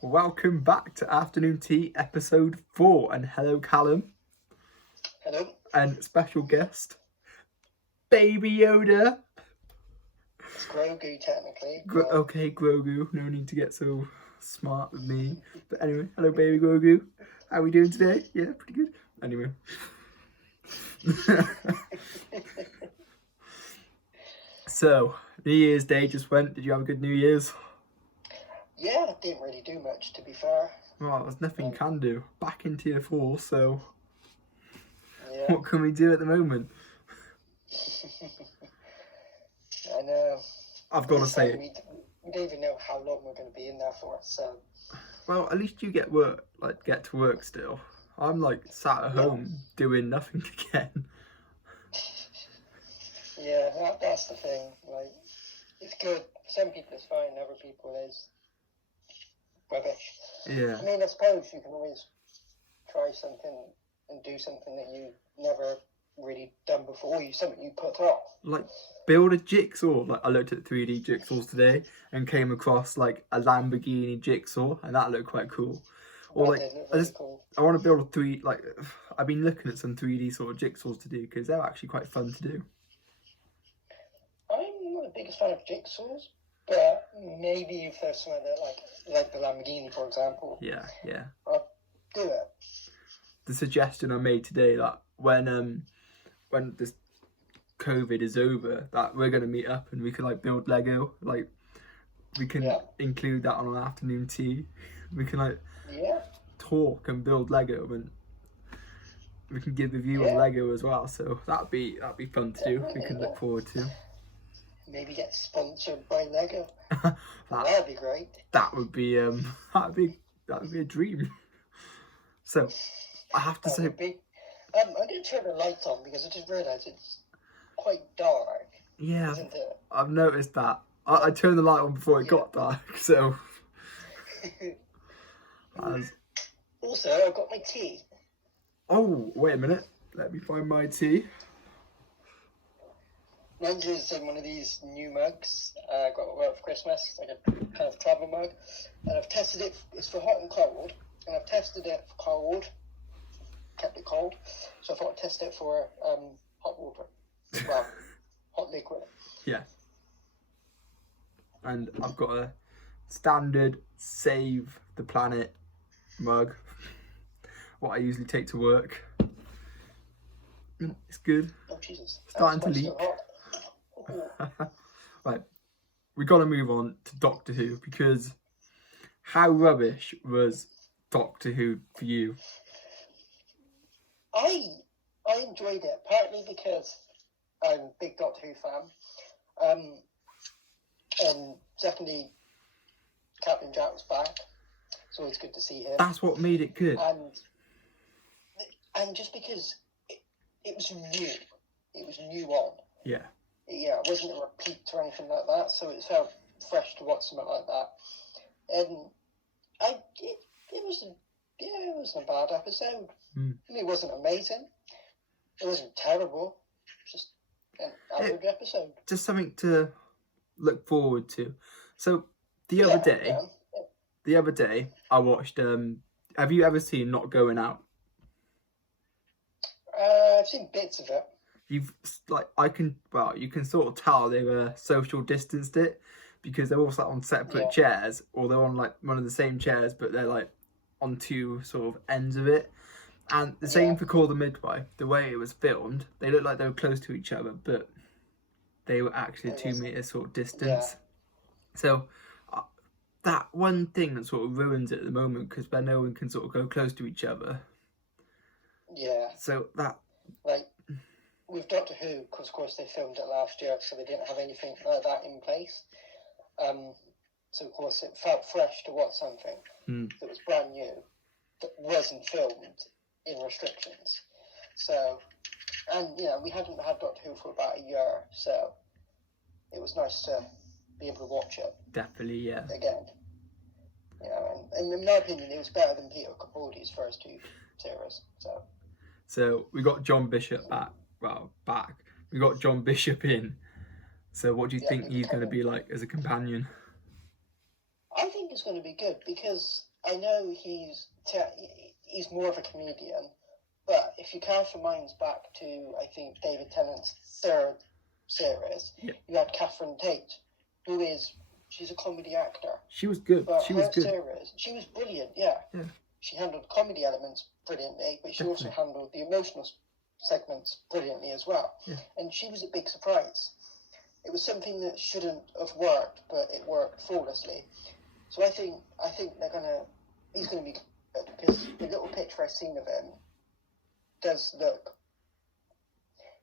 Welcome back to Afternoon Tea episode 4, and hello Callum. Hello. And special guest, Baby Yoda. It's Grogu technically. Okay, Grogu, no need to get so smart with me. But anyway, hello Baby Grogu. How are we doing today? Yeah, pretty good. Anyway. So, New Year's Day just went. Did you have a good New Year's? Yeah, I didn't really do much, to be fair. Well, there's nothing you can do. Back in Tier 4, so Yeah. what can we do at the moment? I know. I've got to say, we don't even know how long we're going to be in there for, so. Well, at least you get to work still. I'm sat at home doing nothing again. Yeah, that's the thing. It's good. For some people it's fine, other people is rubbish. Yeah. I mean, I suppose you can always try something and do something that you never really done before. Something you put off. Build a jigsaw. I looked at 3D jigsaws today and came across a Lamborghini jigsaw, and that looked quite cool. Or cool. I want to build I've been looking at some 3D sort of jigsaws to do because they're actually quite fun to do. I'm not the biggest fan of jigsaws, but maybe if there's something that like the Lamborghini, for example. Yeah. I'll do it. The suggestion I made today that when this COVID is over, that we're gonna meet up and we can build Lego. We can include that on our afternoon tea. We can talk and build Lego, and we can give a view on Lego as well. So that'd be fun to do. We can look forward to. Maybe get sponsored by Lego. That'd be great. That would be that'd be a dream. So I have to say, I'm going to turn the lights on because I just realised it's quite dark. Yeah, isn't it? I've noticed that. I turned the light on before it got dark, so. Also, I've got my tea. Oh, wait a minute. Let me find my tea. Mine's is in one of these new mugs. I got it for Christmas, like a kind of travel mug. And I've tested it. It's for hot and cold. And I've tested it for cold. Kept it cold. So I thought I'd test it for hot water. Well, hot liquid. Yeah. And I've got a standard Save the Planet mug. What I usually take to work. It's good. Oh, Jesus. Starting to leak. Right. We got to move on to Doctor Who, because how rubbish was Doctor Who for you? I enjoyed it, partly because I'm a big Doctor Who fan. And secondly, Captain Jack was back. It's always good to see him. That's what made it good. And just because it was new. It was new on. Yeah. Yeah, it wasn't a repeat or anything like that, so it felt fresh to watch something like that. And it wasn't a bad episode. I mean, it wasn't amazing. It wasn't terrible. Just an average episode. Just something to look forward to. So the other day I watched have you ever seen Not Going Out? I've seen bits of it. You can sort of tell they were social distanced it, because they're all sat on separate chairs, or they're on one of the same chairs, but they're on two sort of ends of it. And the same for Call the Midwife. The way it was filmed, they looked like they were close to each other, but they were actually 2 meters sort of distance. So that one thing that sort of ruins it at the moment, because where no one can sort of go close to each other. Yeah. So that with Doctor Who, because of course they filmed it last year, so they didn't have anything like that in place. So of course it felt fresh to watch something that was brand new, that wasn't filmed in restrictions. So, and we hadn't had Doctor Who for about a year, so it was nice to be able to watch it. Definitely, yeah. Again. And in my opinion, it was better than Peter Capaldi's first two series. So we got John Bishop back. We got John Bishop in. So what do you think he's going to be like as a companion? I think it's going to be good, because I know he's more of a comedian, but if you cast your minds back to, I think, David Tennant's third series, Yeah. you had Catherine Tate, she's a comedy actor. She was good. But she her was good. series, she was brilliant, yeah. She handled the comedy elements brilliantly, but she also handled the emotional segments brilliantly as well. Yeah. And she was a big surprise. It was something that shouldn't have worked, but it worked flawlessly. So I think he's gonna be good, because the little picture I've seen of him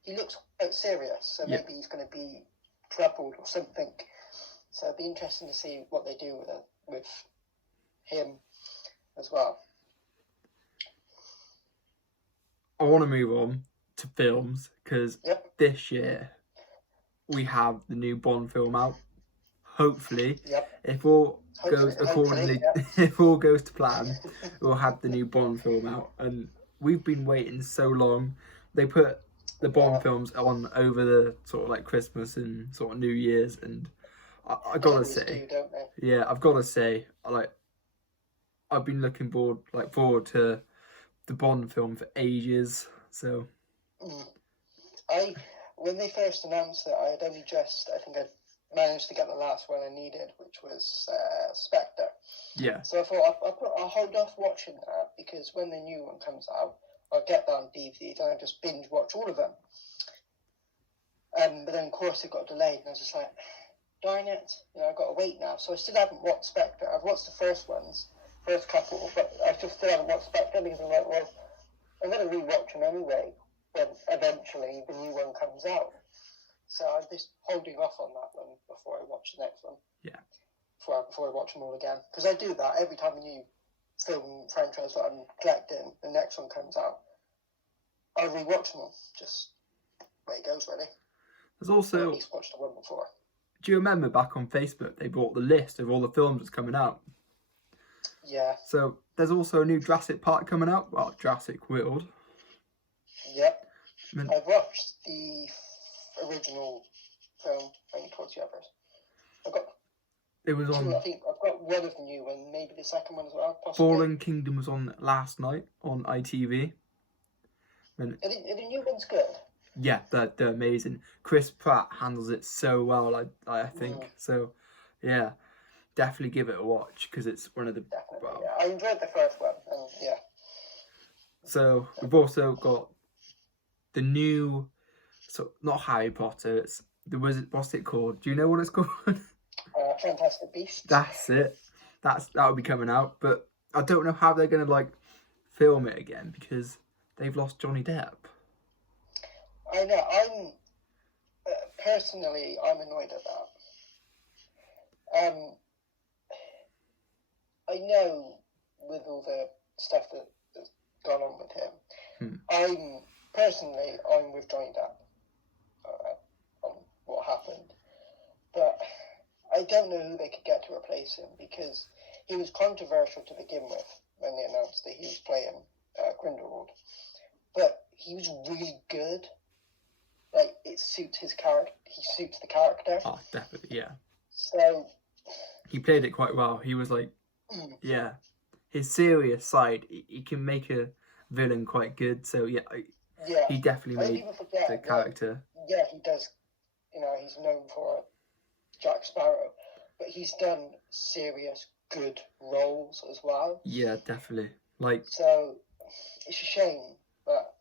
he looks quite serious, so maybe he's gonna be troubled or something. So it'd be interesting to see what they do with him as well. I want to move on to films, because this year we have the new Bond film out. Hopefully, if all goes accordingly, if all goes to plan, we'll have the new Bond film out. And we've been waiting so long. They put the Bond films on over the sort of like Christmas and sort of New Year's, and I gotta say, I've gotta say, I've been looking forward to the Bond film for ages. So, when they first announced it, I think I managed to get the last one I needed, which was Spectre. Yeah. So I thought I'll hold off watching that, because when the new one comes out, I'll get that on DVD and I'll just binge watch all of them. But then of course it got delayed, and I was just like, darn it, I've got to wait now. So I still haven't watched Spectre. I've watched the first couple, but I still haven't watched Spectre, because I'm like, well, I'm going to rewatch them anyway when eventually the new one comes out. So I'm just holding off on that one before I watch the next one. Yeah. Before I watch them all again, because I do that every time a new film franchise that I'm collecting, the next one comes out, I rewatch them all. Just way it goes, really. There's also, I at least watched the one before. Do you remember back on Facebook they brought the list of all the films that's coming out? Yeah. So there's also a new Jurassic Park coming out. Well, Jurassic World. Yep. I've watched the original film. I need to watch the others. I think I've got one of the new ones, maybe the second one as well, possibly. Fallen Kingdom was on last night on ITV. Are the new ones good? Yeah, they're amazing. Chris Pratt handles it so well, I think. So, yeah, definitely give it a watch, because it's one of the... Yeah. I enjoyed the first one, and yeah. So, we've also got the new... So, not Harry Potter, it's the Wizard... What's it called? Do you know what it's called? Fantastic Beasts. That's it. That'll be coming out, but I don't know how they're going to, film it again, because they've lost Johnny Depp. I know. Personally, I'm annoyed at that. I know with all the stuff that's gone on with him, I'm with Johnny Depp on what happened, but I don't know who they could get to replace him, because he was controversial to begin with when they announced that he was playing Grindelwald, but he was really good. It suits his character. He suits the character. Oh, definitely, yeah. So he played it quite well. He was yeah, his serious side. He can make a villain quite good. So yeah, he definitely made the character. Yeah, he does. He's known for Jack Sparrow, but he's done serious, good roles as well. Yeah, definitely. So it's a shame, but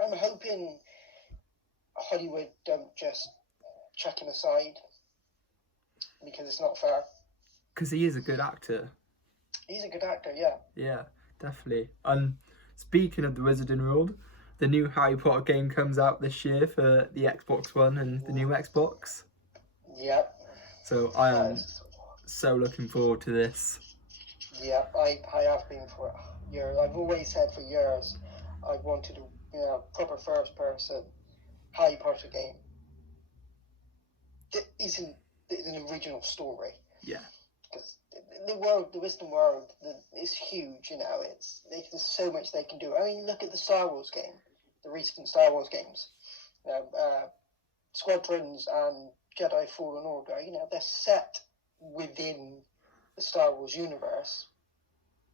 I'm hoping Hollywood don't just chuck him aside, because it's not fair. Because he is a good actor. He's a good actor, yeah. Yeah, definitely. And speaking of the Wizarding World, the new Harry Potter game comes out this year for the Xbox One and the new Xbox. Yep. So I am so looking forward to this. Yeah, I have been for years. I've always said for years I wanted a proper first person Harry Potter game that isn't an original story. Yeah. Because the Wizarding World is huge. There's so much they can do. I mean, look at the Star Wars game, the recent Star Wars games, Squadrons and Jedi Fallen Order. They're set within the Star Wars universe,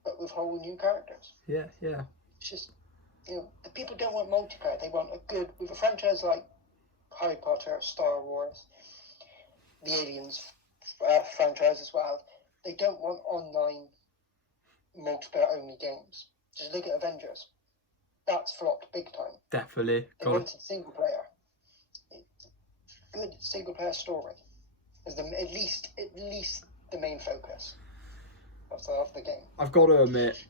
but with whole new characters. Yeah. It's just, the people don't want multiplayer. They want with a franchise like Harry Potter, Star Wars, the Aliens franchise as well. They don't want online multiplayer only games. Just look at Avengers. That's flopped big time. Definitely. They wanted single player. Good single player story is at least the main focus of the game. I've got to admit,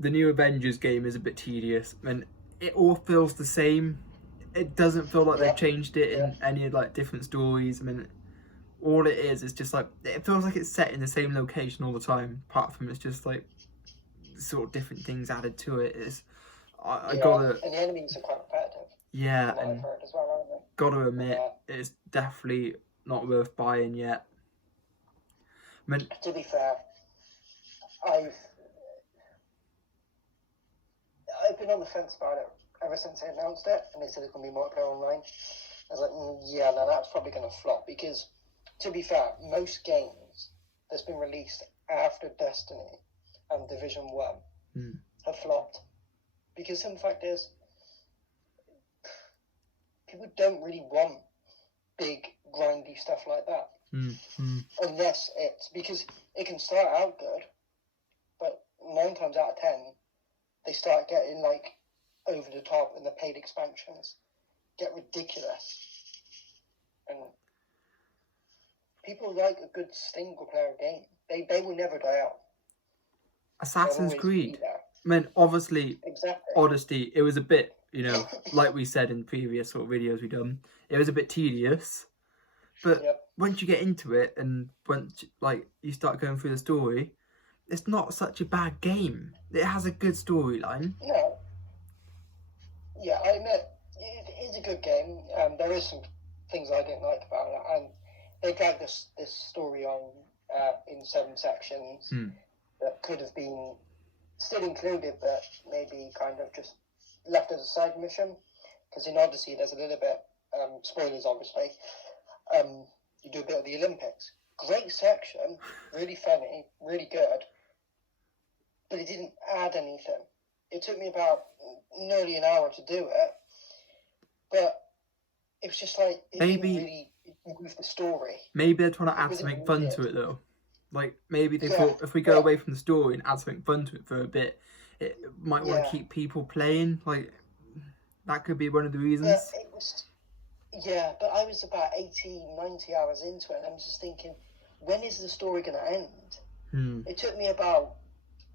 the new Avengers game is a bit tedious, and it all feels the same. It doesn't feel like they've changed it in any like different stories. I mean, all it is just like, it feels like it's set in the same location all the time. Apart from it's just like sort of different things added to it. I gotta. And the enemies are quite repetitive. Yeah, and I've heard as well, aren't they? Gotta admit, it's definitely not worth buying yet. I mean, to be fair, I've been on the fence about it ever since they announced it, and they said it's going to be multiplayer online. I was like, yeah, no, that's probably going to flop, because, to be fair, most games that's been released after Destiny and Division 1 have flopped. Because some fact is, people don't really want big, grindy stuff like that. Unless it's, because it can start out good, but 9 times out of 10, they start getting like over the top, and the paid expansions get ridiculous. And people like a good single player game. They will never die out. Assassin's Creed. I mean, obviously, Odyssey, it was a bit, like we said in previous sort of videos we've done, it was a bit tedious. But once you get into it, and once you start going through the story, it's not such a bad game. It has a good storyline. No. Yeah, I admit, it is a good game. There is some things I didn't like about it, and they dragged this story on in 7 sections that could have been still included, but maybe kind of just left as a side mission. Because in Odyssey, there's a little bit, spoilers obviously, you do a bit of the Olympics. Great section, really funny, really good, but it didn't add anything. It took me about nearly an hour to do it, but it was just like, it didn't really move the story. Maybe they're trying to add something fun to it, though. Like, maybe they thought, if we go away from the story and add something fun to it for a bit, it might want to keep people playing. Like, that could be one of the reasons. But I was about 80, 90 hours into it, and I'm just thinking, when is the story going to end? It took me about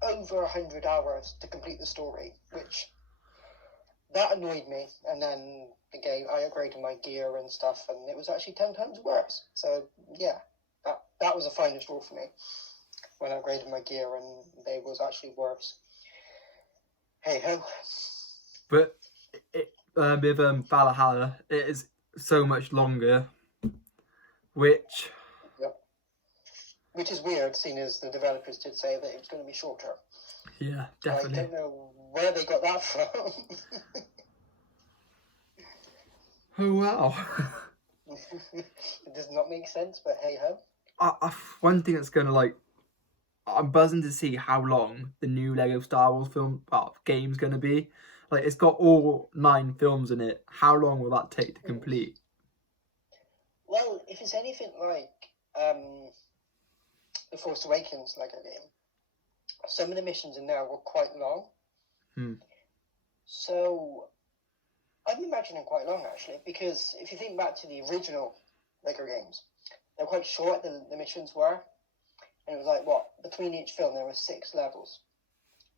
over 100 hours to complete the story, which, that annoyed me. And then the game, I upgraded my gear and stuff, and it was actually 10 times worse. So, yeah. That was a final straw for me, when I upgraded my gear and they was actually worse. Hey ho. But with Valhalla, it is so much longer, which is weird, seeing as the developers did say that it was going to be shorter. Yeah, definitely. I don't know where they got that from. Oh wow. It does not make sense, but hey ho. One thing that's going to I'm buzzing to see how long the new Lego Star Wars game's going to be. Like, it's got all 9 films in it. How long will that take to complete? Well, if it's anything like The Force Awakens Lego game, some of the missions in there were quite long. So I'm imagining quite long, actually, because if you think back to the original Lego games, they're quite short, the missions were. And it was like, between each film there were 6 levels.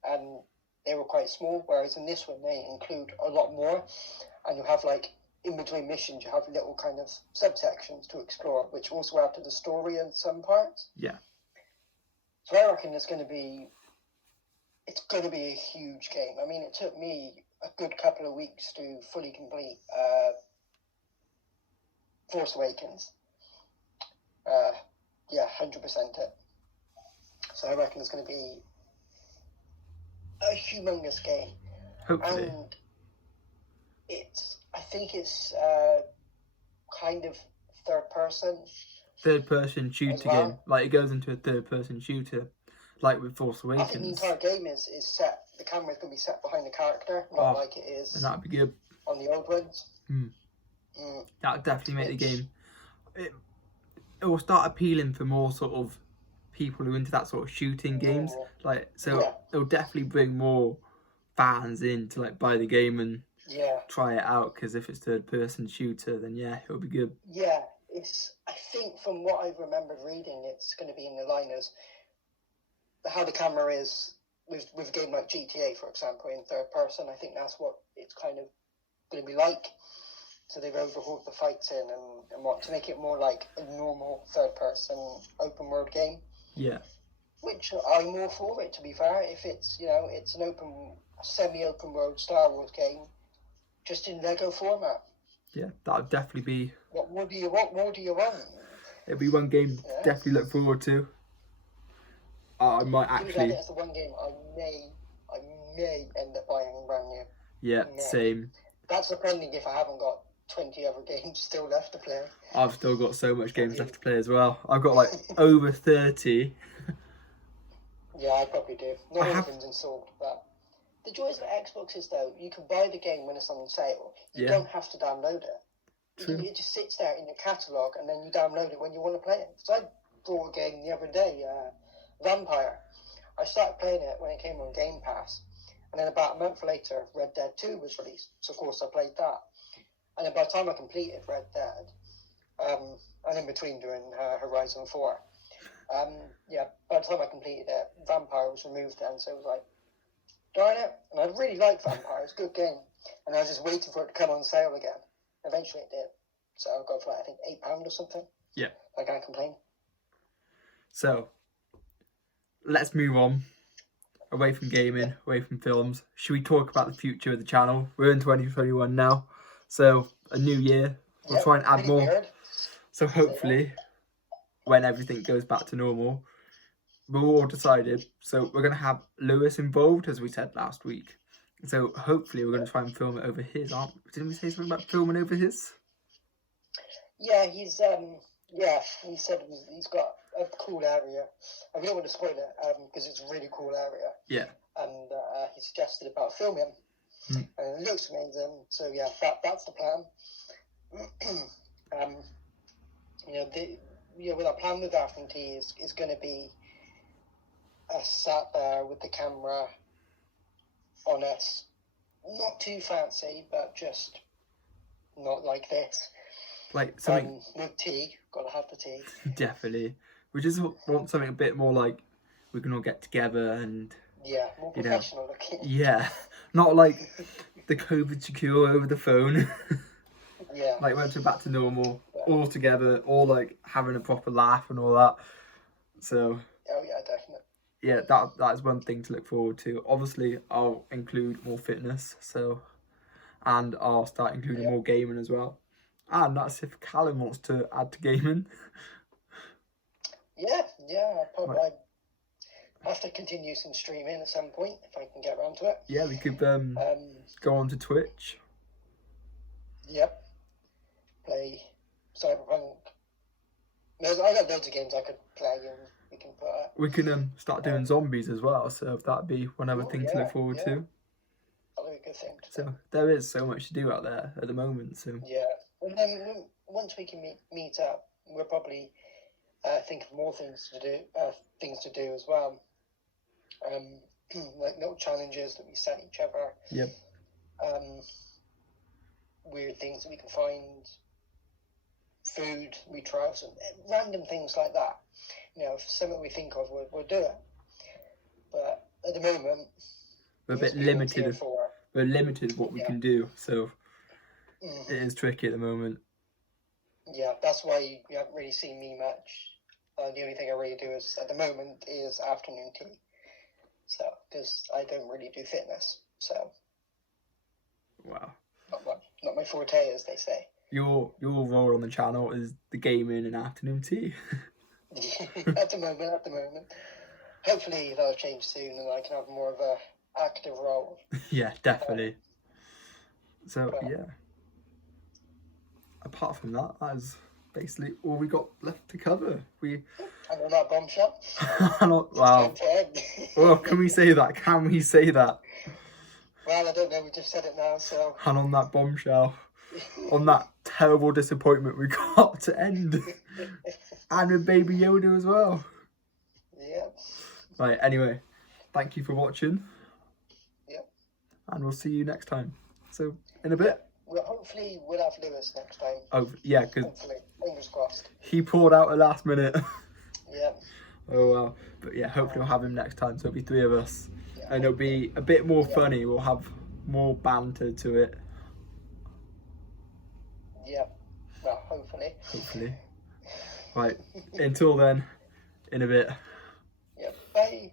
And they were quite small, whereas in this one they include a lot more. And you have, in between missions, you have little kind of subsections to explore, which also add to the story in some parts. Yeah. So I reckon it's going to be a huge game. I mean, it took me a good couple of weeks to fully complete Force Awakens. 100% it. So I reckon it's going to be a humongous game. Hopefully. And I think it's kind of third person shooter game. Like, it goes into a third person shooter. like with Force I think the Awakens. entire game is set. The camera's going to be set behind the character, not like it is. And that'd be good on the old ones. That'd definitely make the game. It will start appealing for more sort of people who are into that sort of shooting games. Like, so it'll definitely bring more fans in to like buy the game and try it out. Because if it's third-person shooter, then yeah, it'll be good. Yeah, it's. I think from what I remembered reading, it's going to be in the line as how the camera is with a game like GTA, for example, in third person. I think that's what it's kind of going to be like. So they've overhauled the fights in and what to make it more like a normal third person open world game. Yeah. Which I'm all for it, to be fair. If it's it's an semi-open world Star Wars game, just in Lego format. Yeah, that would definitely be. What more do you want? It'll be one game to definitely look forward to. I might actually. That's the one game I may end up buying brand new. Yeah, same. That's depending if I haven't got 20 other games still left to play. I've still got so much games left to play as well. I've got like over 30. Yeah, I probably do. Not everything's installed, but the joys of Xbox is though you can buy the game when it's on sale. You don't have to download it. True. It just sits there in your catalogue, and then you download it when you want to play it. So I bought a game the other day, Vampire. I started playing it when it came on Game Pass, and then about a month later, Red Dead 2 was released. So of course I played that, and then by the time I completed Red Dead, and in between doing Horizon 4. By the time I completed it, Vampire was removed then, so it was like, darn it. And I really liked Vampire, it's a good game. And I was just waiting for it to come on sale again. Eventually it did. So I got for like, I think £8 or something. Yeah. I can't complain. So, let's move on. Away from gaming, away from films. Should we talk about the future of the channel? We're in 2021 now. So, a new year. We'll try and add more. Weird. So hopefully, when everything goes back to normal, we're all decided. So we're going to have Lewis involved, as we said last week. So hopefully we're going to try and film it over his. Didn't we say something about filming over his? Yeah, he said he's got a cool area. I don't want to spoil it because it's a really cool area. Yeah. And he suggested about filming. And it looks amazing. So yeah, that's the plan. With our plan with Afternoon Tea is going to be sat there with the camera on us. Not too fancy, but just not like this. Like something with tea, gotta have the tea. Definitely. We just want something a bit more like we can all get together and more professional looking. Yeah, not like the COVID secure over the phone. Yeah. Like once we're back to normal, all together, all like having a proper laugh and all that. So. Oh yeah, definitely. Yeah, that is one thing to look forward to. Obviously, I'll include more fitness, and I'll start including more gaming as well. And that's if Callum wants to add to gaming. Yeah, I have to continue some streaming at some point if I can get around to it. Yeah, we could go on to Twitch. Yep. Play Cyberpunk. I got loads of games I could play and we can put. We can start doing zombies as well, so that'd be one other thing to look forward to. That'll be a good thing. So there is so much to do out there at the moment. So yeah, and then once we can meet up, we'll probably think of more things to do as well. Like little challenges that we set each other. Yep. Weird things that we can find. Food we try, some random things like that. If something we think of, we'll do it. But at the moment, we're a bit limited. We're limited what we can do, so it is tricky at the moment. Yeah, that's why you haven't really seen me much. The only thing I really do at the moment is afternoon tea. So, because I don't really do fitness, so. Wow. Not my forte, as they say. Your role on the channel is the gaming and afternoon tea. At the moment. Hopefully that'll change soon and I can have more of a active role. Yeah, definitely. So yeah. Apart from that, that's basically all we got left to cover. And on that bombshell. Wow. Well, can we say that? Can we say that? Well, I don't know. We just said it now, so. And on that bombshell, on that terrible disappointment, we got to end. And with Baby Yoda as well. Yep. Right. Anyway, thank you for watching. Yep. And we'll see you next time. So in a bit. Well, hopefully we'll have Lewis next time. Oh yeah, because hopefully, fingers crossed. He pulled out at last minute. Yeah. Oh well, but yeah, hopefully we'll have him next time. So it'll be 3 of us, yeah. And it'll be a bit more funny. We'll have more banter to it. Yeah. Well, hopefully. Hopefully. Right. Until then, in a bit. Yeah. Bye.